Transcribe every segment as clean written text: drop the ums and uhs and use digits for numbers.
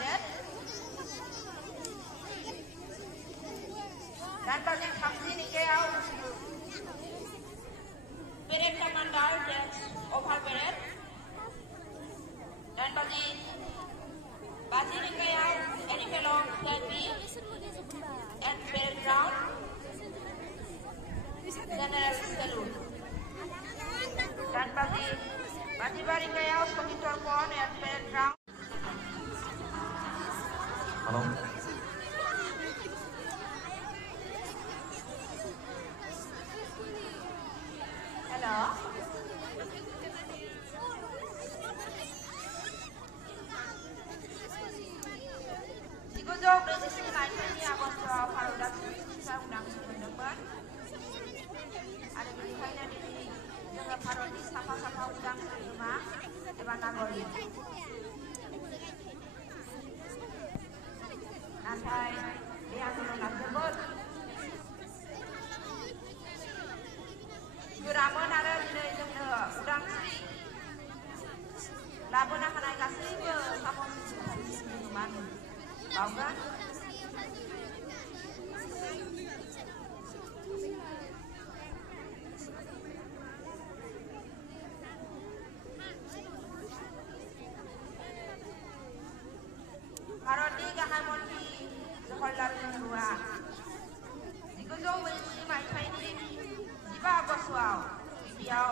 Pedet. Dan bagi saksi ni kau Pedet Commander Over Pedet. Dan bagi ni kau any fellow can be and Pedet Ground. General Salute. Dan bagi bari kau Sekitar Pon and Pedet Ground. Hello. Hello. Siguro resisten naik ini agak kalau dah kita undang sebenarnya. Ada di Thailand ini jangan parodi sapa-sapa undang semua depan Nagori. Nanti dia akan tersebut. Juraman ada di udang sri. Labun akan naik kasih ke sama minuman. Tahu kan? Parodi gahai monti sekolah kedua. Jika jauh beri mai Chinese, jika apa suau, biau.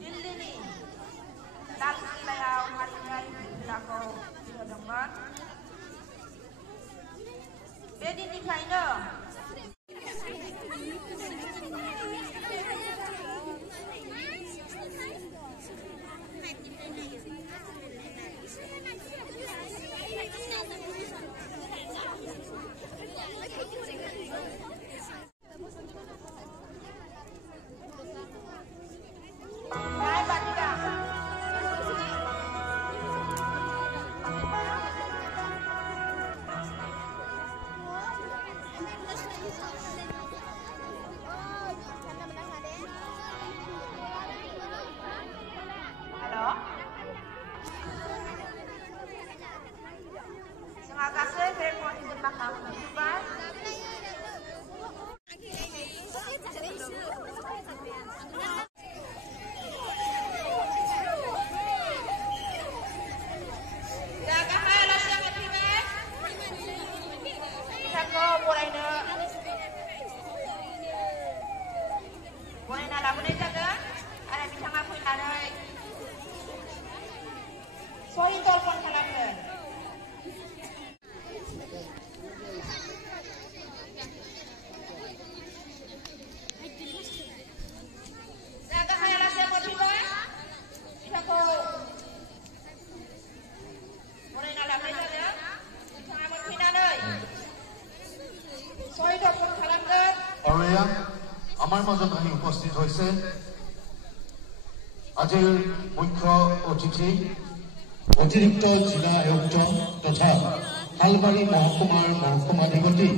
Dilli ni, dal kilayau hari hari bilako diodongan. Bedi ni China. Terima kasih kerana menjemput kami. Boleh nak lagu ni jaga? Ada bisa ngapain ada? Sorry telepon kalangan. Jaga saya lah saya motiva. Bisa kau. Boleh nak lagu ni jaga? Bisa ngapain ada? Sorry telepon kalangan. Area. আমার মাজত আহি উপস্থিত হৈছে আজিৰ মুখ্য অতিথি অতিৰিক্ত জিলা আয়ুক্ত তথা হালবাৰী মহকুমাৰ মহকুমাধিপতি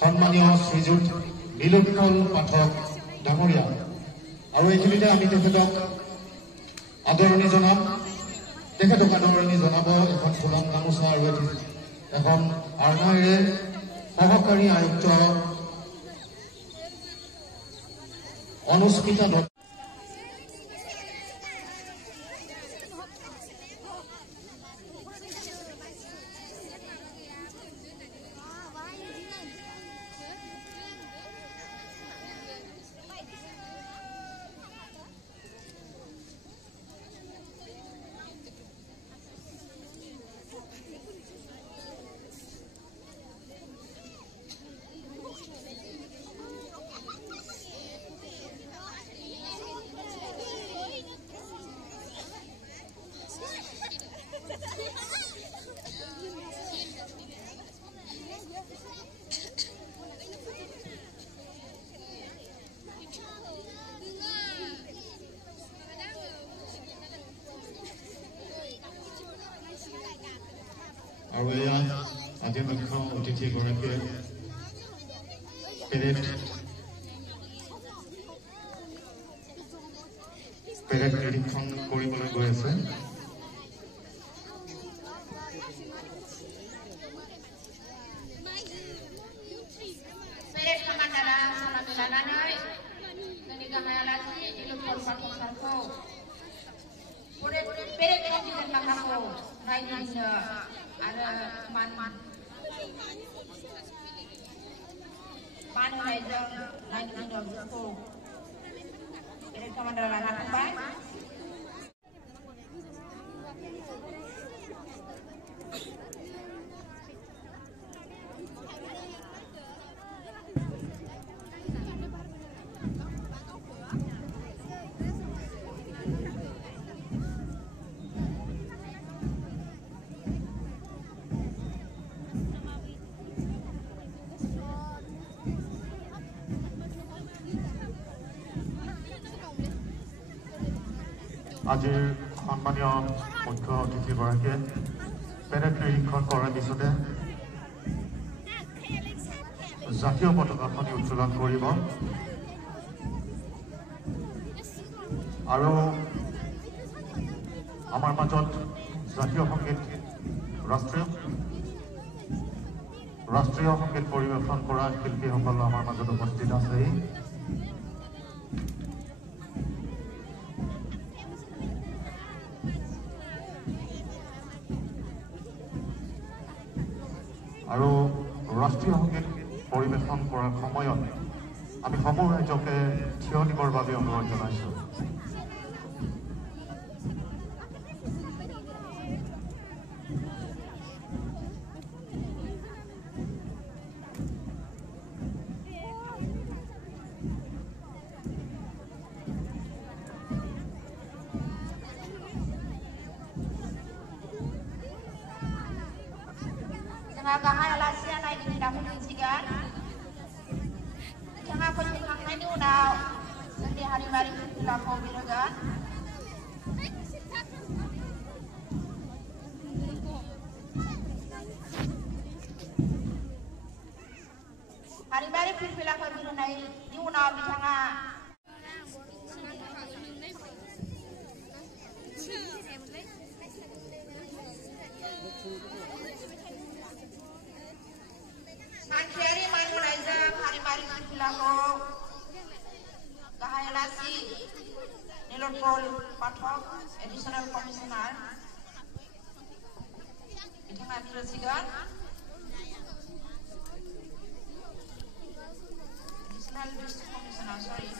সন্মানীয় শ্ৰীযুত নীলোৎপল পাঠক ডাঙৰীয়া আৰু এইখিনিতে আমি তেখেতক আদৰণি জনাম তেখেতক আদৰণি জনাব এখন ফুলন গামোচা আৰু এখন আৰ্নাইৰে সহকাৰী আয়ুক্ত অনুস্মিতা আৰু এয়া আজি মুখ্য অতিথিগৰাকীয়ে পেৰেড নিৰীক্ষণ কৰিবলৈ গৈ আছে। Perek komputer makako naik ada man naik naik itu perek komander anak baik. আজিৰ সন্মানীয় মুখ্য অতিথিগৰাকীয়ে পেৰেড নিৰীক্ষণ কৰাৰ পিছতে জাতীয় পতাকাখনি উত্তোলন কৰিব আৰু আমাৰ মাজত জাতীয় সংগীত ৰাষ্ট্ৰীয় সংগীত পৰিৱেশন কৰা শিল্পীসকল আমাৰ মাজত উপস্থিত আছে। আৰু ৰাষ্ট্ৰীয় সংগীত পৰিৱেশন কৰাৰ সময়ত আমি সমূহ ৰাজ্যকে থিয় দিবৰ বাবে অনুৰোধ জনাইছোঁ। Kahaya lasia naik di dapur isikan. Jangan penyekang ini udah nanti hari-hari kita mau bilogan. Hari-hari pilih aku bilu naik di udah bicara. Hari mari filako Kahaya Lasi Nilotpol Pathok Additional Commissioner Bitanga Dirasigan Additional District Commissioner, sorry.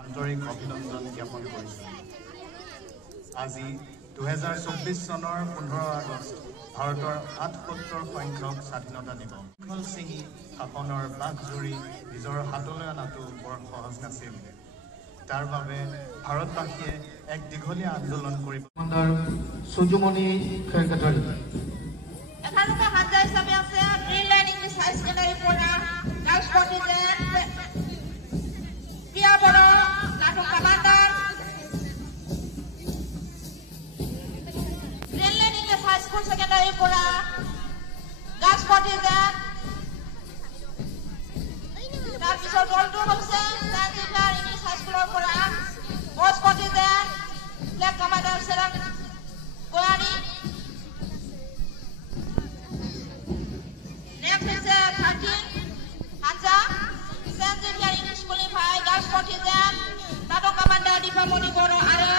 আন্তৰিক অভিনন্দন জ্ঞাপন কৰিছোঁ। আজি 2024 চনৰ 15 আগষ্ট ভাৰতৰ 78 সংখ্যক স্বাধীনতা দিৱস। শৃংখল ছিঙি শাসনৰ বাঘজুৰি নিজৰ হাতলৈ অনাটো বৰ সহজ নাছিল। তাৰ বাবে ভাৰতবাসীয়ে এক দীঘলীয়া আন্দোলন কৰিব। সুজুমণি খেৰকাটাৰী এখানকা হাজার হিসাবে আছে গ্রিনল্যান্ড ইংলিশ হাই সেকেন্ডারি পড়া রাষ্ট্রপতি প্রিয়া বড় নাটক কামান্ডার গ্রিনল্যান্ড ইংলিশ হাই স্কুল সেকেন্ডারি পড়া রাষ্ট্রপতি তাৰপিছত দলটো হৈছে চাৰ্জিফাৰ ইংলিছ হাই স্কুলৰ পৰা বছপতি black commander Serang গোৱানী Next is 13 Hansa, Saint Xavier English Qualify, Gas Partisan, Nato Commander Dipamoni Goro Ara,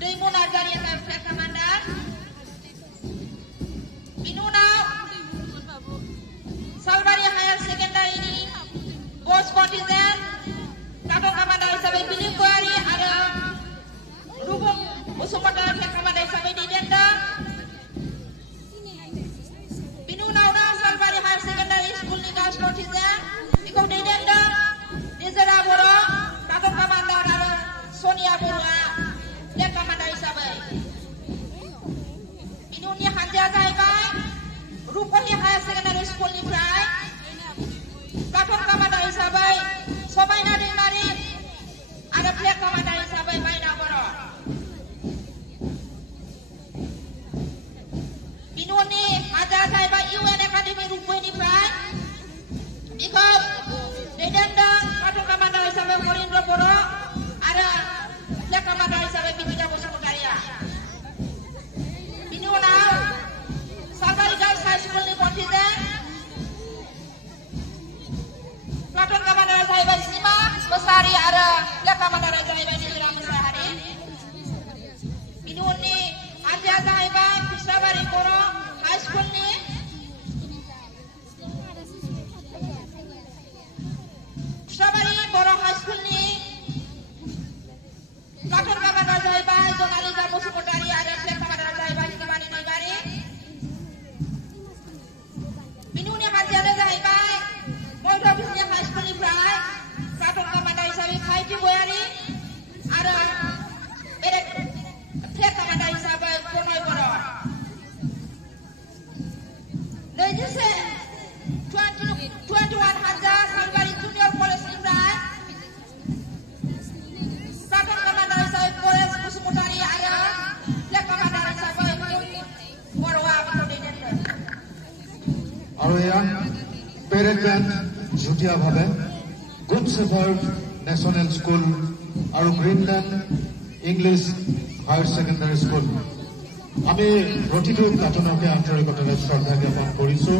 Daimun Arjari and Flag Commander. Binuna, Salvary Higher Secondary, Boss Partisan, Nato Commander Isabel Bilikwari, Ara, Rubum, Usumata Flag Commander Isabel Didenda. Secondary School ni Gas Partisan, ikaw Didenda, Nizara Boro, Nato Commander Sonia Boro, Flag Commander Isabel. Binunya Hanja हानजाया जाहैबाय रुपहि higher secondary स्कुलनिफ्राय प्लाटन commander हिसाबै समायना दैमारि आरो flag commander हिसाबै माइना बर' बिनि उननि हानजाया जाहैबाय इउएन एकाडेमि रुपहिनिफ्राय बिखौ दैदेनदों प्लाटन कामान्डार हिसाबै हरिन्द्र बर' आरो फ्लेग कामान्डार हिसाबै बिबिता बसुमतारिया बिनि उनाव सालबारि गार्लस हाई स्कुलनि कन्टिजेन्ट प्लाटन कामान्डारा जाहैबाय सिमा मोसाहारि आरो फ्लेग कामान्डारा जाहैबाय निहिरा मोसाहारि बिनि उननि हानजाया जाहैबाय खुस्राबारि बर' हाई स्कुलनि खुस्राबारि बर' हाई स्कुलनि प्लाटन कामान्डारा जाहैबाय जनालिजा बसुमतारि आरो फ्लेग कामान्डारा जाहैबाय हिमानि दैमारि बिनि उननि हानजायानो जाहैबाय बयद' बिजनि हाई स्कुलनिफ्राय प्लाटन कामान्डार हिसाबै भाइटि गयारि आरो फ्लेग कामान्डार हिसाबै प्रणय बर' 21 हानजा सालबारि जुनियर कलेजनिफ्राय प्लाटन कामान्डार हिसाबै परेश बसुमतारि आरो फ्लेग कामान्डार हिसाबै बर'आ बेखौ दैदेनदों আৰু এয়া পেৰেড বেণ্ড যুটীয়াভাৱে গুড ছেফাৰ্ড নেশ্যনেল স্কুল আৰু Greenland English higher secondary school আমি প্ৰতিটো প্লাটনকে আন্তৰিকতাৰে শ্ৰদ্ধা জ্ঞাপন কৰিছো